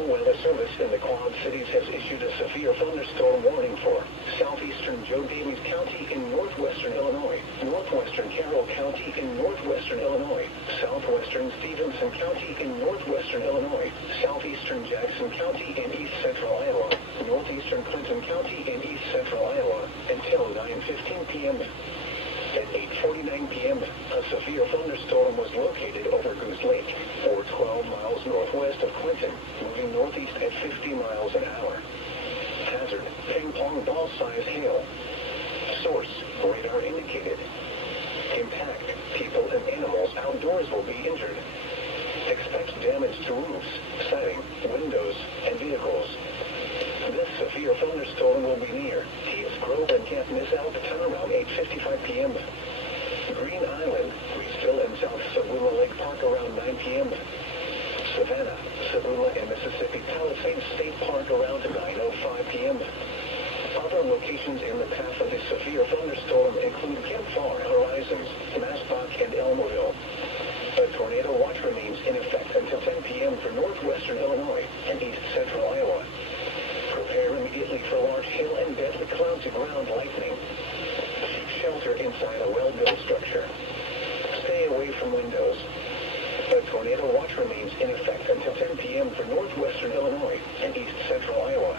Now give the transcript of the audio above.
National Weather Service in the Quad Cities has issued a severe thunderstorm warning for southeastern Joe Davies County in northwestern Illinois, northwestern Carroll County in northwestern Illinois, southwestern Stevenson County in northwestern Illinois, southeastern Jackson County in east central Iowa, northeastern Clinton County in east central Iowa, until 9:15 p.m. At 8:49 p.m., a severe thunderstorm was located over Goose Lake, or 12 miles northwest of Clinton, moving northeast at 50 miles an hour. Hazard, ping-pong ball-sized hail. Source, radar indicated. Impact, people and animals outdoors will be injured. Expect damage to roofs, siding, windows, and vehicles. This severe thunderstorm will be near Tees Grove and Camp Miss Alpine around 8:55 p.m. Green Island, Reesville, and South Sabula Lake Park around 9 p.m. Savannah, Sabula, and Mississippi Palisades State Park around 9:05 p.m. Other locations in the path of this severe thunderstorm include Campfire, Horizons, Massbach, and Elmville. A tornado watch remains in effect until 10 p.m. for northwestern Illinois and east central Iowa. Prepare immediately for large hail and deadly clouds of ground lightning. Seek shelter inside a well-built structure. Stay away from windows. A tornado watch remains in effect until 10 p.m. for northwestern Illinois and east central Iowa.